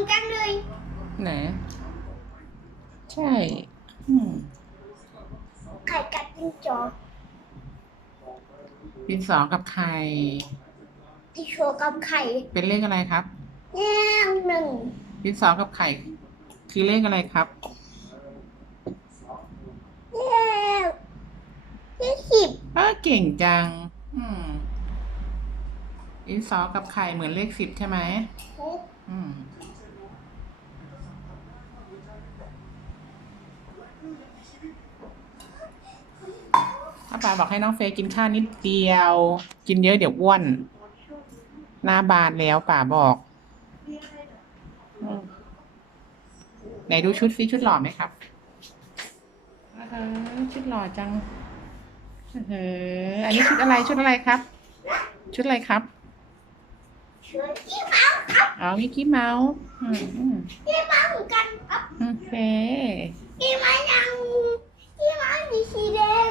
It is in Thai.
มือนกันเลย ไหน ใช่อืมไข่กัดจิ้งจอกดินสอกับไข่ที่โชว์กับไข่เป็นเลขอะไรครับแง่หนึ่งดินสอกับไข่ คือเลขอะไรครับแง่ที่สิบเออเก่งจัง อืมดินสอกับไข่เหมือนเลขสิบใช่ไหมอืม ถ้าป๋าบอกให้น้องเฟยกินข้าวนิดเดียว กินเยอะเดี๋ยวอ้วน หน้าบานแล้วป๋าบอกอืมไหนดูชุดซิชุดหล่อไหมครับเออชุดหล่อจังเอออันนี้ชุดอะไรชุดอะไรครับ ชุดอะไรครับชุดที่เมาส์ครับอ๋อมิกกี้เมาส์อืมอืมที่เมาส์เหมือนกันครับโอเค ที่เมาส์ยังที่เมาส์มีสีแดง